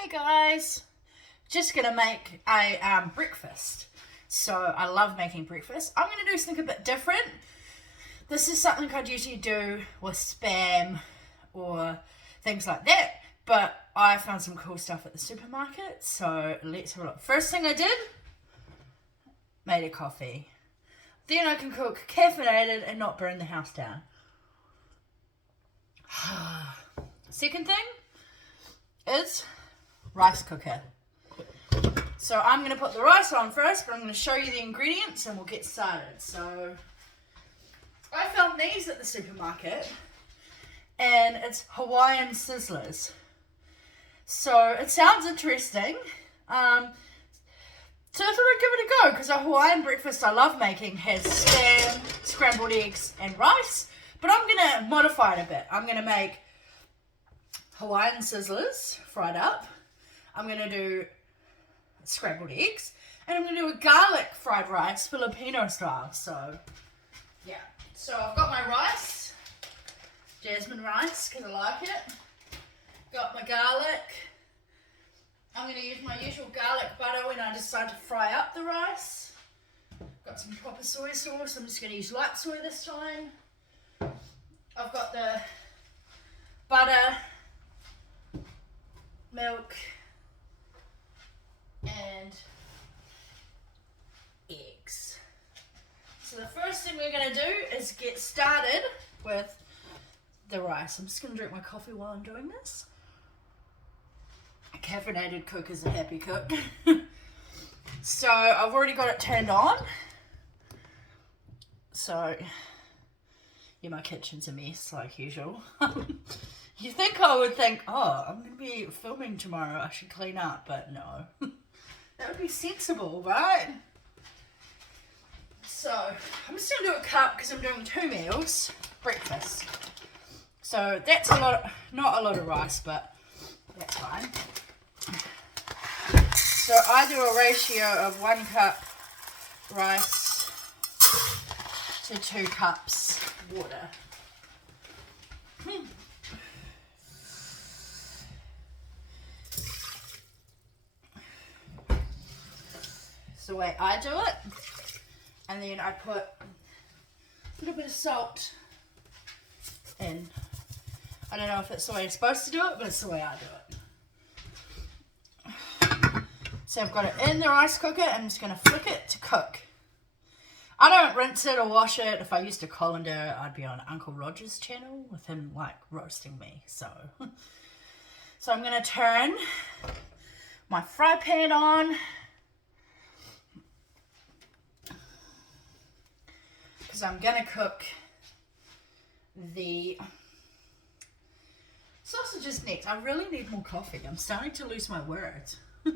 Hey guys, just gonna make a breakfast. So I love making breakfast. I'm gonna do something a bit different. This is something I'd usually do with spam or things like that, but I found some cool stuff at the supermarket, so let's have a look. First thing I did, made a coffee. Then I can cook caffeinated and not burn the house down. Second thing is rice cooker. So I'm going to put the rice on first, but I'm going to show you the ingredients and we'll get started. So I found these at the supermarket and it's Hawaiian sizzlers. So it sounds interesting. So I thought I'd give it a go because a Hawaiian breakfast I love making has spam, scrambled eggs and rice, but I'm going to modify it a bit. I'm going to make Hawaiian sizzlers fried up. I'm going to do scrambled eggs, and I'm going to do a garlic fried rice, Filipino style. So, yeah. So I've got my rice, jasmine rice, because I like it. Got my garlic. I'm going to use my usual garlic butter when I decide to fry up the rice. Got some proper soy sauce. I'm just going to use light soy this time. I've got the butter, milk, and eggs. So the first thing we're going to do is get started with the rice. I'm just going to drink my coffee while I'm doing this. A caffeinated cook is a happy cook. So I've already got it turned on. So yeah, my kitchen's a mess like usual. You think I would think, oh, I'm going to be filming tomorrow, I should clean up, but no. That would be sensible, right? So, I'm just going to do a cup because I'm doing 2 meals, breakfast. So, that's not a lot of rice, but that's fine. So, I do a ratio of 1 cup rice to 2 cups water. The way I do it, and then I put a little bit of salt in. I don't know if it's the way you're supposed to do it, but it's the way I do it. So I've got it in the rice cooker and I'm just going to flick it to cook. I don't rinse it or wash it. If I used a colander, I'd be on Uncle Roger's channel with him like roasting me. So I'm going to turn my fry pan on. I'm going to cook the sausages next. I really need more coffee. I'm starting to lose my words. There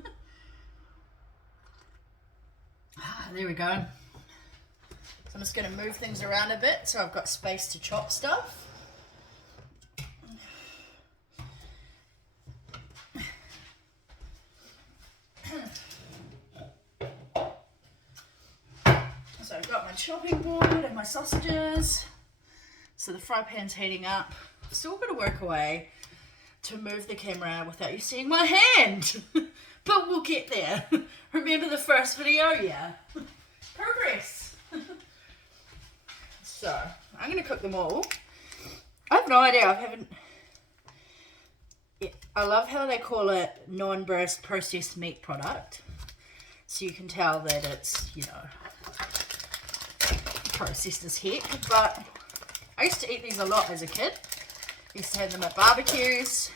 we go. So I'm just going to move things around a bit so I've got space to chop stuff. So I've got my chopping board and my sausages. So the fry pan's heating up. I've still got to work away to move the camera without you seeing my hand. But we'll get there. Remember the first video? Yeah. Progress. So I'm going to cook them all. I have no idea. I love how they call it non-burst processed meat product. So you can tell that it's, processed as heck, but I used to eat these a lot as a kid. I used to have them at barbecues.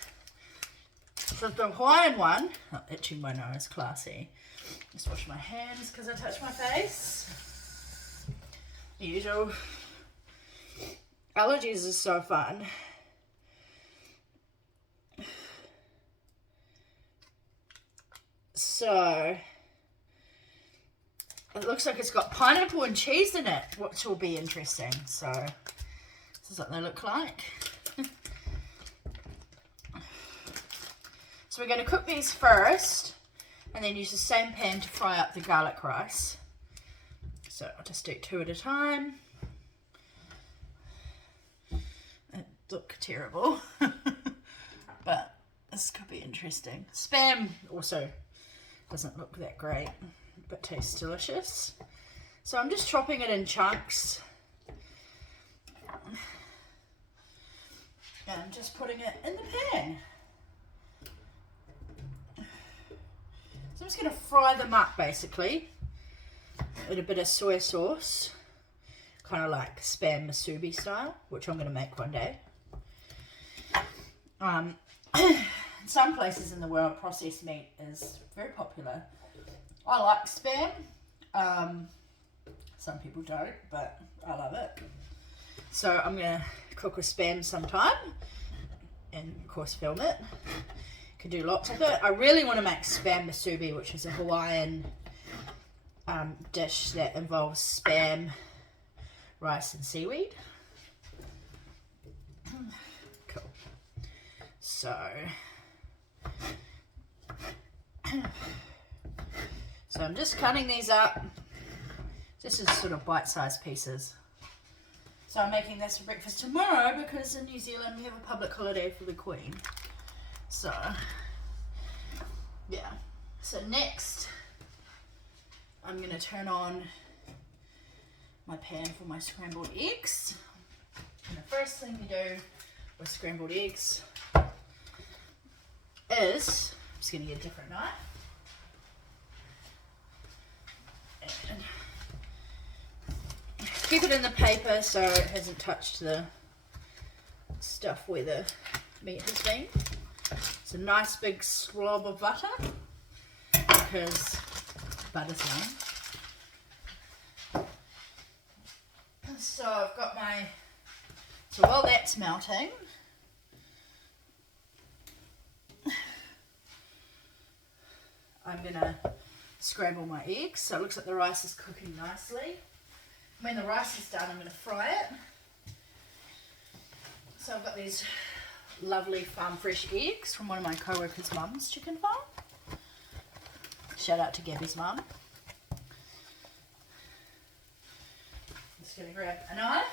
So the Hawaiian one, itching my nose, classy. Just wash my hands because I touched my face. The usual. Allergies is so fun. So it looks like it's got pineapple and cheese in it, which will be interesting. So this is what they look like. So we're going to cook these first and then use the same pan to fry up the garlic rice. So I'll just do 2 at a time. It look terrible, but This could be interesting. Spam also doesn't look that great, but tastes delicious. So I'm just chopping it in chunks. And I'm just putting it in the pan. So I'm just going to fry them up basically with a bit of soy sauce, kind of like spam musubi style, which I'm going to make one day. In some places in the world, processed meat is very popular. I like spam. Some people don't, but I love it. So I'm going to cook with spam sometime and of course film it. Can do lots of it. I really want to make spam musubi, which is a Hawaiian dish that involves spam, rice and seaweed. Cool. So I'm just cutting these up. This is sort of bite-sized pieces. So I'm making this for breakfast tomorrow because in New Zealand we have a public holiday for the Queen. So, yeah. So next, I'm going to turn on my pan for my scrambled eggs. And the first thing you do with scrambled eggs is, I'm just going to get a different knife. And keep it in the paper so it hasn't touched the stuff where the meat has been. It's a nice big slob of butter because butter's yum. So I've got my, so while that's melting, I'm gonna scramble my eggs. So it looks like the rice is cooking nicely. When the rice is done, I'm going to fry it. So I've got these lovely farm fresh eggs from one of my co-workers' mum's chicken farm. Shout out to Gabby's mum. Just going to grab a knife.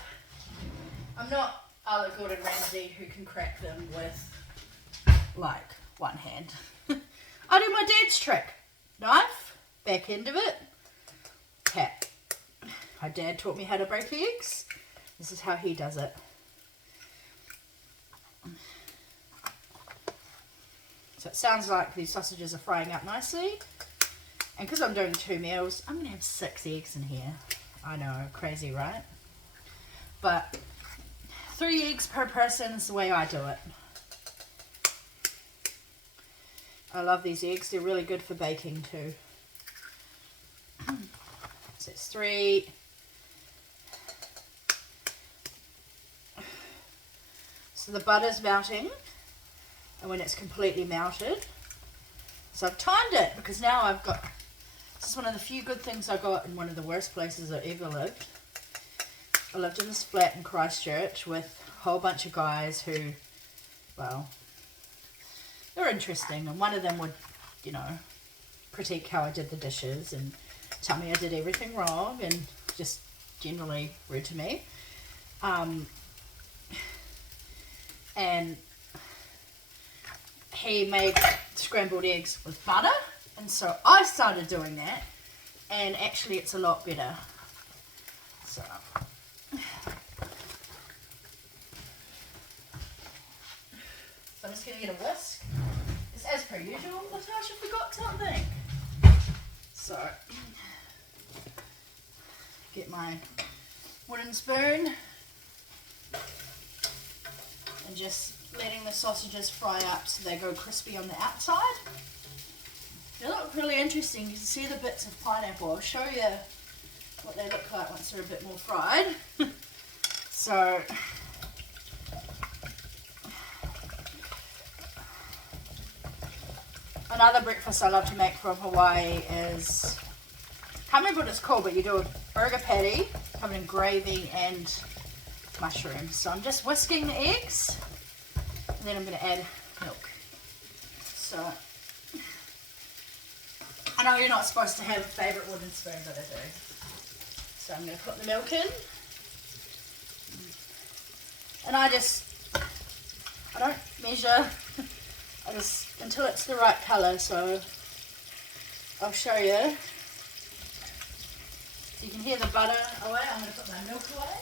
I'm not a la Gordon Ramsay who can crack them with like one hand. I do my dad's trick. Knife, back end of it, tap. My dad taught me how to break eggs. This is how he does it. So it sounds like these sausages are frying up nicely. And because I'm doing 2 meals, I'm going to have 6 eggs in here. I know, crazy, right? But 3 eggs per person is the way I do it. I love these eggs. They're really good for baking too. So it's 3. So the butter's melting, and when it's completely melted, so I've timed it because now I've got, this is one of the few good things I got in one of the worst places I ever lived. I lived in this flat in Christchurch with a whole bunch of guys who, well, they're interesting, and one of them would, you know, critique how I did the dishes and tell me I did everything wrong and just generally rude to me. And he made scrambled eggs with butter, and so I started doing that, and actually it's a lot better. So I'm just going to get a whisk. It's as per usual, Latasha forgot something. So get my wooden spoon and just letting the sausages fry up so they go crispy on the outside. They look really interesting. You can see the bits of pineapple. I'll show you what they look like once they're a bit more fried. So another breakfast I love to make from Hawaii is, I can't remember what it's called, but you do a burger patty covered in gravy and mushrooms. So I'm just whisking the eggs, and then I'm going to add milk. So I know you're not supposed to have a favourite wooden spoon, but I do. So I'm going to put the milk in, and I don't measure. I this until it's the right colour, so I'll show you. So you can hear the butter away. I'm going to put my milk away.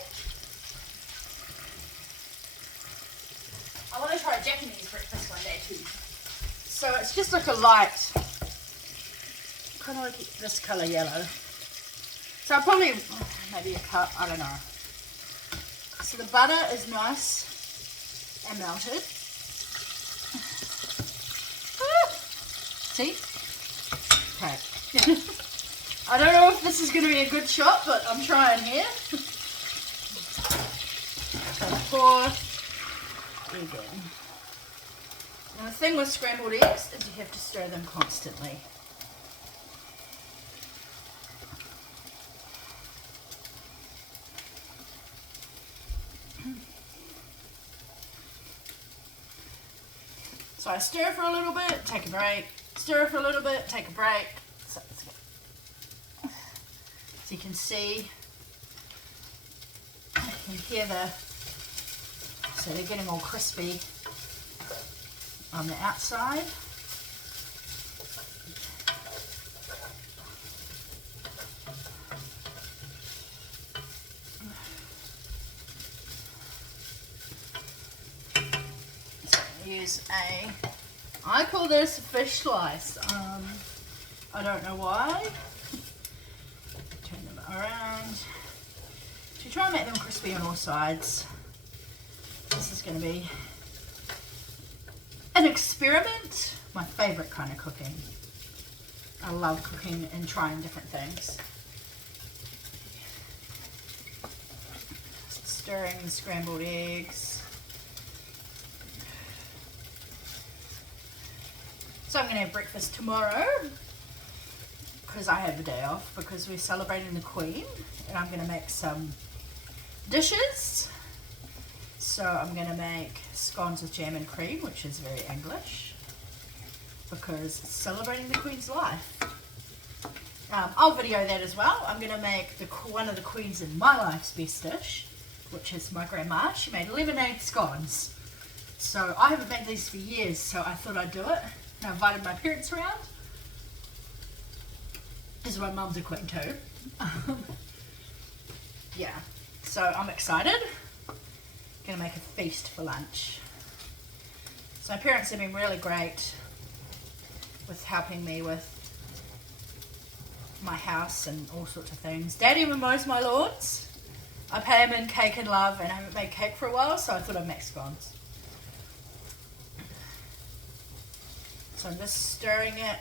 I want to try a Japanese breakfast one day too. So it's just like a light, kind of like this colour yellow. So I'll probably, maybe a cup, I don't know. So the butter is nice and melted. See? Okay. I don't know if this is going to be a good shot, but I'm trying here. So pour egg in. Now the thing with scrambled eggs is you have to stir them constantly. So I stir for a little bit, take a break, stir for a little bit, take a break. So you can see, you hear so they're getting all crispy on the outside. I call this a fish slice. I don't know why. Turn them around. To try and make them crispy on all sides. This is going to be an experiment. My favourite kind of cooking. I love cooking and trying different things. Stirring the scrambled eggs. So I'm going to have breakfast tomorrow because I have a day off because we're celebrating the Queen, and I'm going to make some dishes. So I'm going to make scones with jam and cream, which is very English because it's celebrating the Queen's life. I'll video that as well. I'm going to make one of the Queen's in my life's best dish, which is my grandma. She made lemonade scones. So I haven't made these for years, so I thought I'd do it. I invited my parents around. Because my mum's a queen too. Yeah, so I'm excited. Gonna make a feast for lunch. So my parents have been really great with helping me with my house and all sorts of things. Daddy even mows my lawns. I pay him in cake and love, and I haven't made cake for a while, so I thought I'd make scones. So I'm just stirring it.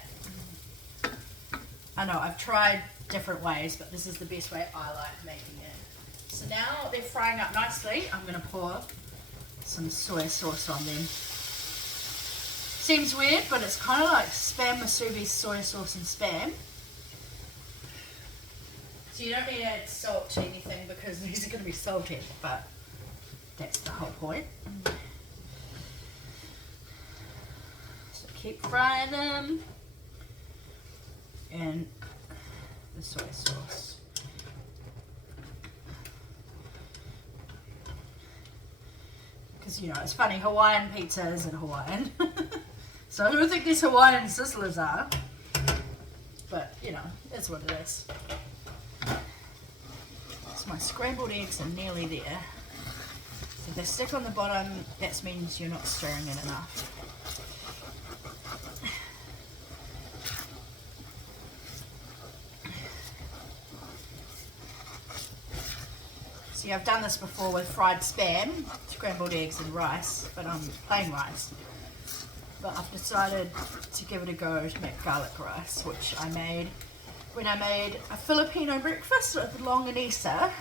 I know I've tried different ways, but this is the best way I like making it. So now they're frying up nicely. I'm going to pour some soy sauce on them. Seems weird, but it's kind of like spam musubi soy sauce and spam. So you don't need to add salt to anything because these are going to be salted, but that's the whole point. Keep frying them in the soy sauce. Because, you know, it's funny, Hawaiian pizza isn't Hawaiian. So I don't think these Hawaiian sizzlers are. But, you know, it's what it is. So my scrambled eggs are nearly there. So if they stick on the bottom, that means you're not stirring it enough. See, I've done this before with fried spam, scrambled eggs and rice, but plain rice. But I've decided to give it a go to make garlic rice, which I made when I made a Filipino breakfast with longanisa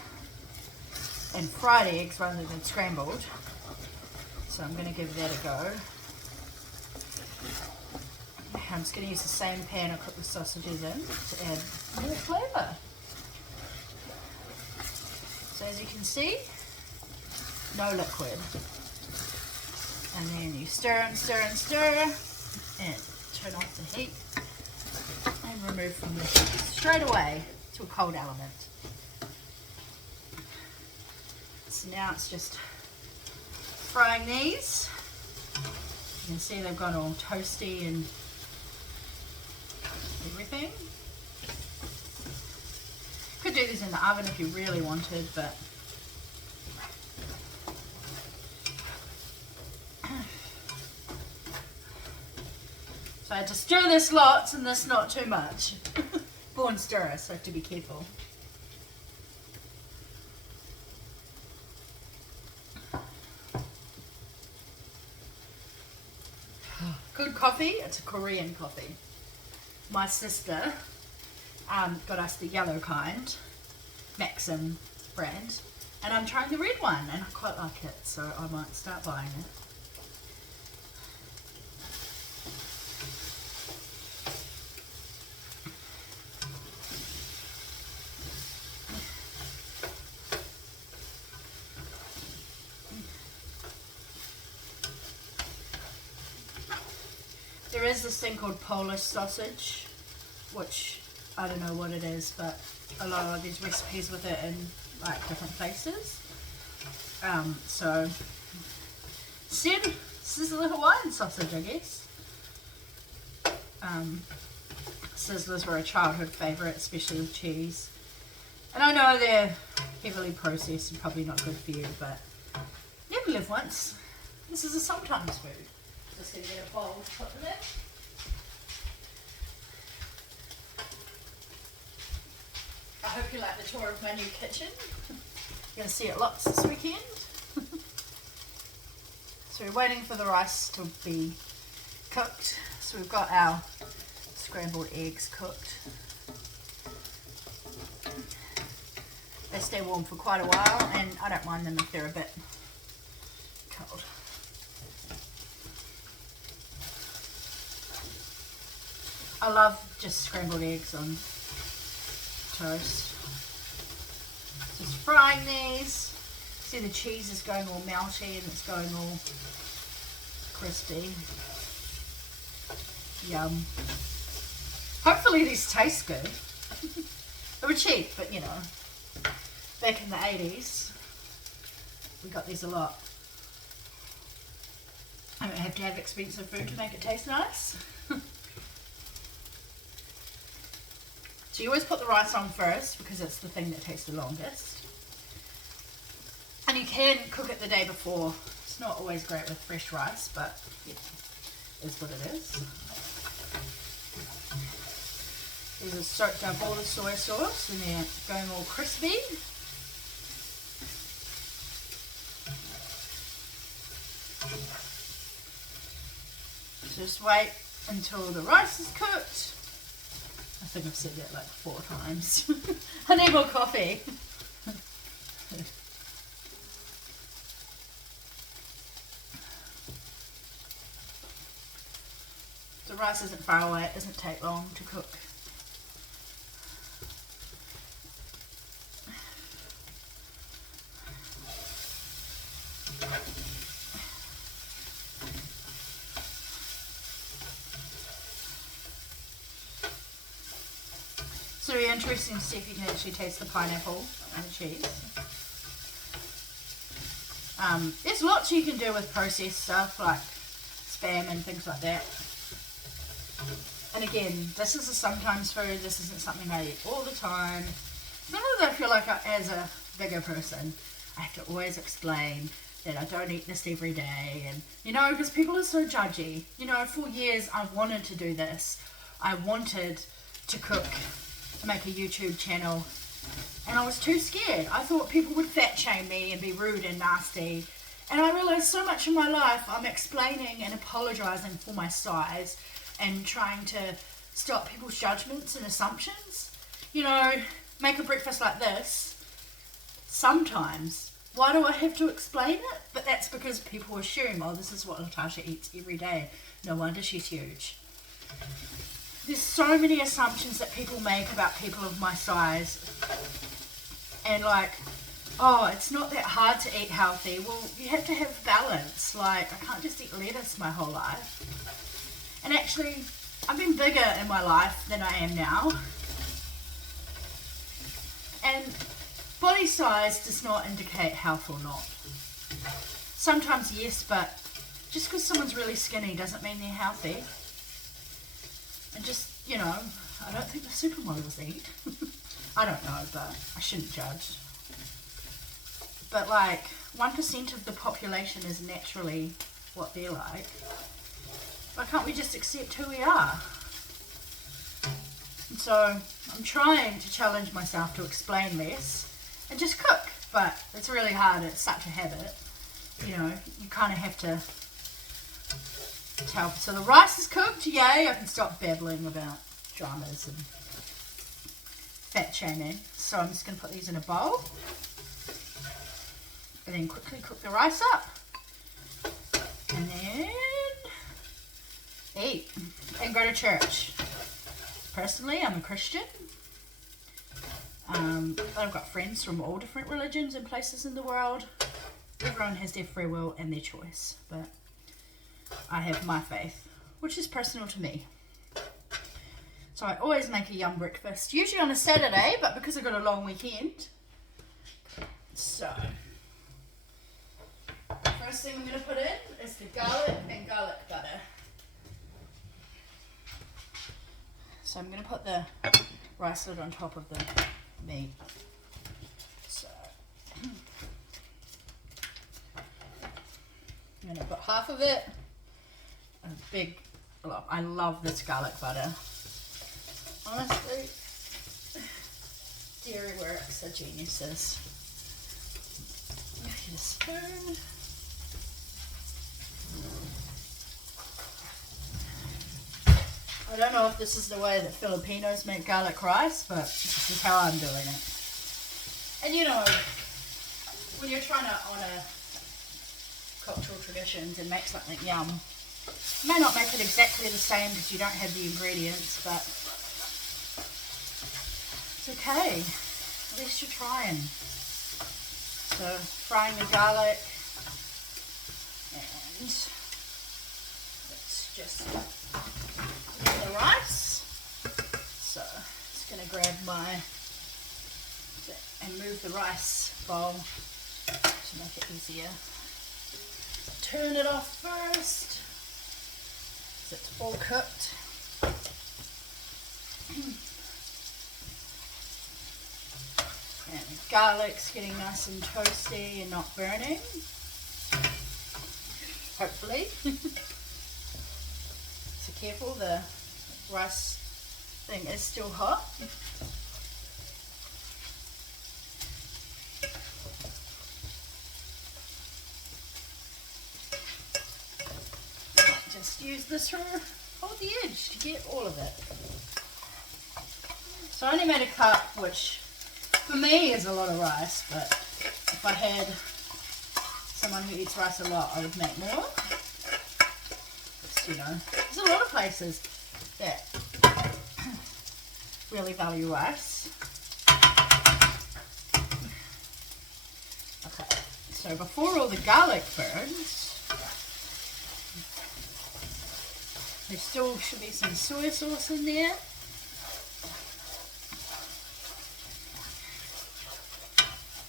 and fried eggs rather than scrambled. So I'm going to give that a go. I'm just going to use the same pan I cooked the sausages in to add more flavour. So as you can see, no liquid. And then you stir and stir and stir and turn off the heat and remove from the heat straight away to a cold element. So now it's just frying these. can see they've gone all toasty and everything. Could do these in the oven if you really wanted, but so I had to stir this lots and this not too much. Born stirrer, so I have to be careful. Good coffee. It's a Korean coffee. My sister got us the yellow kind, Maxim brand, and I'm trying the red one and I quite like it, so I might start buying it. There is this thing called Polish sausage, which I don't know what it is, but a lot of these recipes with it in like different places. So instead, this is a Hawaiian sausage, I guess. Sizzlers were a childhood favourite, especially with cheese. And I know they're heavily processed and probably not good for you, but never live once. This is a sometimes food. Just gonna get a bowl to put in there. I hope you like the tour of my new kitchen. You're gonna see it lots this weekend. So we're waiting for the rice to be cooked. So we've got our scrambled eggs cooked. They stay warm for quite a while, and I don't mind them if they're a bit cold. I love just scrambled eggs on toast. Just frying these. See, the cheese is going all melty and it's going all crispy. Yum. Hopefully these taste good. They were cheap, but you know, back in the 80s, we got these a lot. I don't have to have expensive food to make it taste nice. So you always put the rice on first because it's the thing that takes the longest. And you can cook it the day before. It's not always great with fresh rice, but yeah, it is what it is. These are soaked up all the soy sauce and they're going all crispy. Just wait until the rice is cooked. I think I've said that like 4 times. I need more coffee. The rice isn't far away, it doesn't take long to cook. So it'll be interesting to see if you can actually taste the pineapple and the cheese. There's lots you can do with processed stuff like Spam and things like that. And again, this is a sometimes food, this isn't something I eat all the time. Sometimes I feel like as a bigger person, I have to always explain that I don't eat this every day, and you know, because people are so judgy. You know, for years I wanted to do this. I wanted to cook, make a YouTube channel, and I was too scared. I thought people would fat shame me and be rude and nasty. And I realised so much in my life I'm explaining and apologising for my size and trying to stop people's judgments and assumptions. You know, make a breakfast like this, sometimes, why do I have to explain it? But that's because people assume, oh, this is what Latasha eats every day. No wonder she's huge. There's so many assumptions that people make about people of my size. And like, oh, it's not that hard to eat healthy. Well, you have to have balance. Like, I can't just eat lettuce my whole life. And actually, I've been bigger in my life than I am now. And body size does not indicate health or not. Sometimes yes, but just because someone's really skinny doesn't mean they're healthy. And just, you know, I don't think the supermodels eat. I don't know, but I shouldn't judge. But like, 1% of the population is naturally what they're like. Why can't we just accept who we are? And so I'm trying to challenge myself to explain less and just cook. But it's really hard. It's such a habit. You know, you kind of have to tell. So the rice is cooked. Yay, I can stop babbling about dramas and fat shaming. So I'm just going to put these in a bowl. And then quickly cook the rice up. And then eat. And go to church. Personally, I'm a Christian. I've got friends from all different religions and places in the world. Everyone has their free will and their choice. But I have my faith, which is personal to me. So I always make a yum breakfast. Usually on a Saturday, but because I've got a long weekend. So first thing I'm going to put in is the garlic and garlic butter. So I'm going to put the rice lid on top of the meat. So I'm going to put half of it. A big, I love this garlic butter. Honestly, Dairy Works are geniuses. Get a spoon. I don't know if this is the way that Filipinos make garlic rice, but this is how I'm doing it. And you know, when you're trying to honour cultural traditions and make something yum, you may not make it exactly the same because you don't have the ingredients, but it's okay. At least you're trying. So, frying the garlic, and let's just the rice. So just going to grab and move the rice bowl to make it easier. Turn it off first so it's all cooked. And the garlic's getting nice and toasty and not burning. Hopefully. So careful, the rice thing is still hot. Just use this for hold the edge to get all of it. So I only made a cup, which for me is a lot of rice, but if I had someone who eats rice a lot, I would make more. You know, there's a lot of places that really value rice. Okay, so before all the garlic burns, there still should be some soy sauce in there.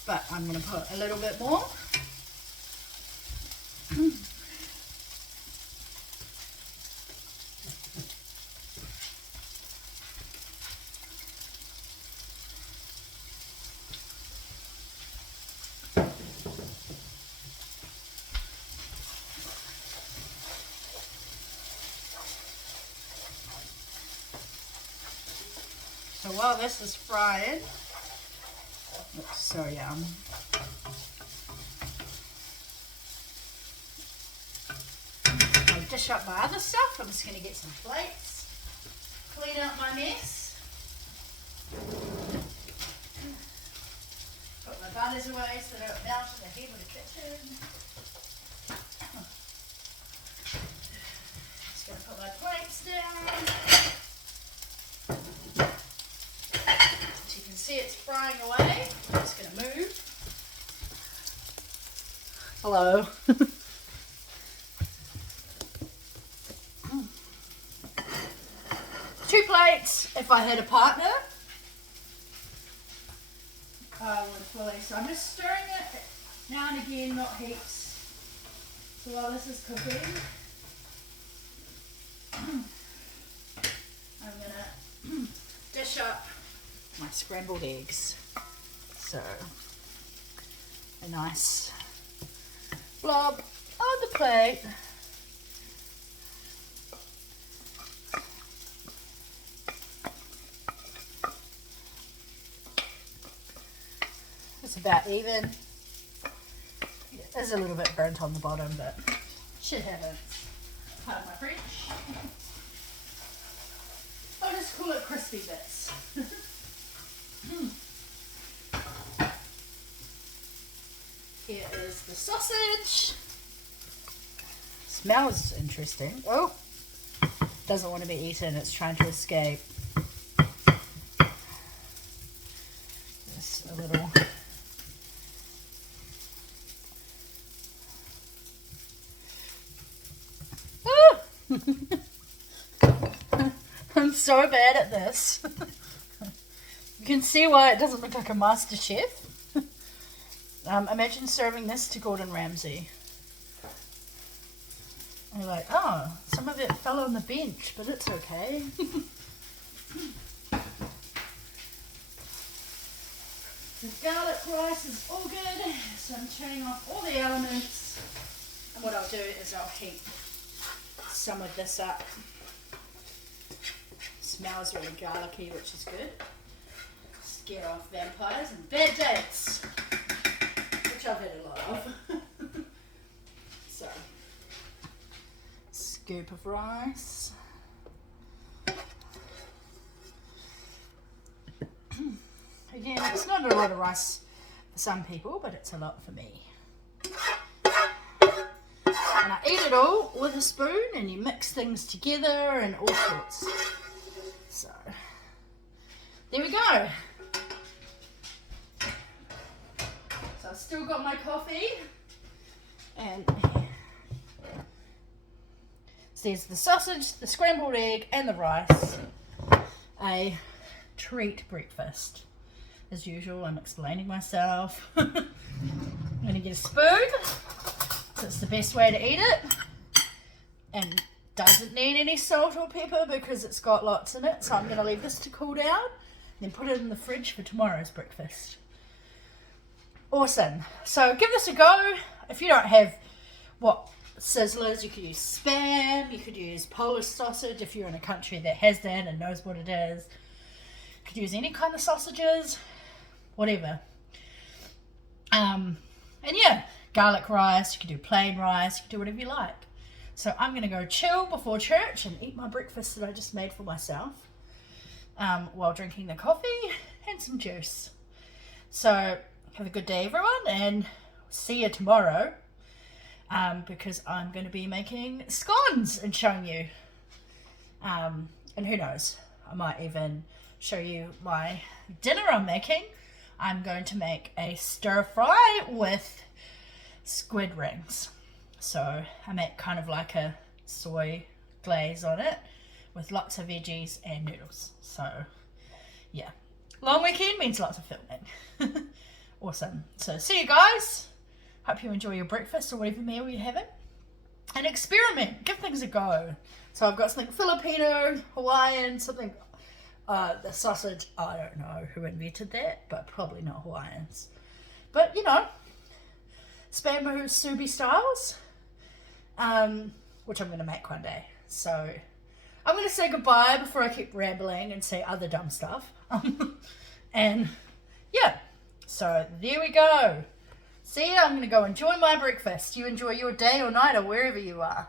But I'm going to put a little bit more. So while this is frying, looks so yum. I'll dish up my other stuff. I'm just going to get some plates, clean up my mess, put my butters away so they don't melt in the head of the kitchen. Just going to put my plates down. See it's frying away. I'm just going to move. Hello. 2 plates if I had a partner. I would fully. So I'm just stirring it now and again, not heaps. So while this is cooking, I'm gonna dish up my scrambled eggs. So a nice blob on the plate. It's about even. There's a little bit burnt on the bottom, but shit happens. Pardon my French. I'll just call it crispy bits. Here is the sausage. Smells interesting. Oh, doesn't want to be eaten. It's trying to escape. Just a little. I'm so bad at this. You can see why it doesn't look like a master chef. Imagine serving this to Gordon Ramsay. And you're like, oh, some of it fell on the bench, but it's okay. The garlic rice is all good, so I'm turning off all the elements. And what I'll do is I'll heat some of this up. Smells really garlicky, which is good. Scare off vampires and bad dates, which I've had a lot of. So, scoop of rice. Again, it's not a lot of rice for some people, but it's a lot for me. And I eat it all with a spoon, and you mix things together and all sorts. So, there we go. So I've still got my coffee, and so there's the sausage, the scrambled egg, and the rice. A treat breakfast. As usual, I'm explaining myself. I'm going to get a spoon. It's the best way to eat it, and doesn't need any salt or pepper because it's got lots in it. So I'm going to leave this to cool down, then put it in the fridge for tomorrow's breakfast. Awesome. So give this a go. If you don't have sizzlers, you could use Spam, you could use Polish sausage if you're in a country that has that and knows what it is. You could use any kind of sausages, whatever. And yeah, garlic rice, you can do plain rice, you can do whatever you like. So I'm going to go chill before church and eat my breakfast that I just made for myself while drinking the coffee and some juice. So have a good day, everyone, and see you tomorrow because I'm going to be making scones and showing you. And who knows, I might even show you my dinner I'm making. I'm going to make a stir fry with squid rings. So I make kind of like a soy glaze on it with lots of veggies and noodles. So yeah, long weekend means lots of filming. Awesome. So see you guys. Hope you enjoy your breakfast or whatever meal you're having. And experiment. Give things a go. So I've got something Filipino, Hawaiian, something... the sausage, I don't know who invented that, but probably not Hawaiians. But, you know, Spam Musubi styles, which I'm going to make one day. So I'm going to say goodbye before I keep rambling and say other dumb stuff. And, yeah, so there we go. See ya, I'm going to go enjoy my breakfast. You enjoy your day or night or wherever you are.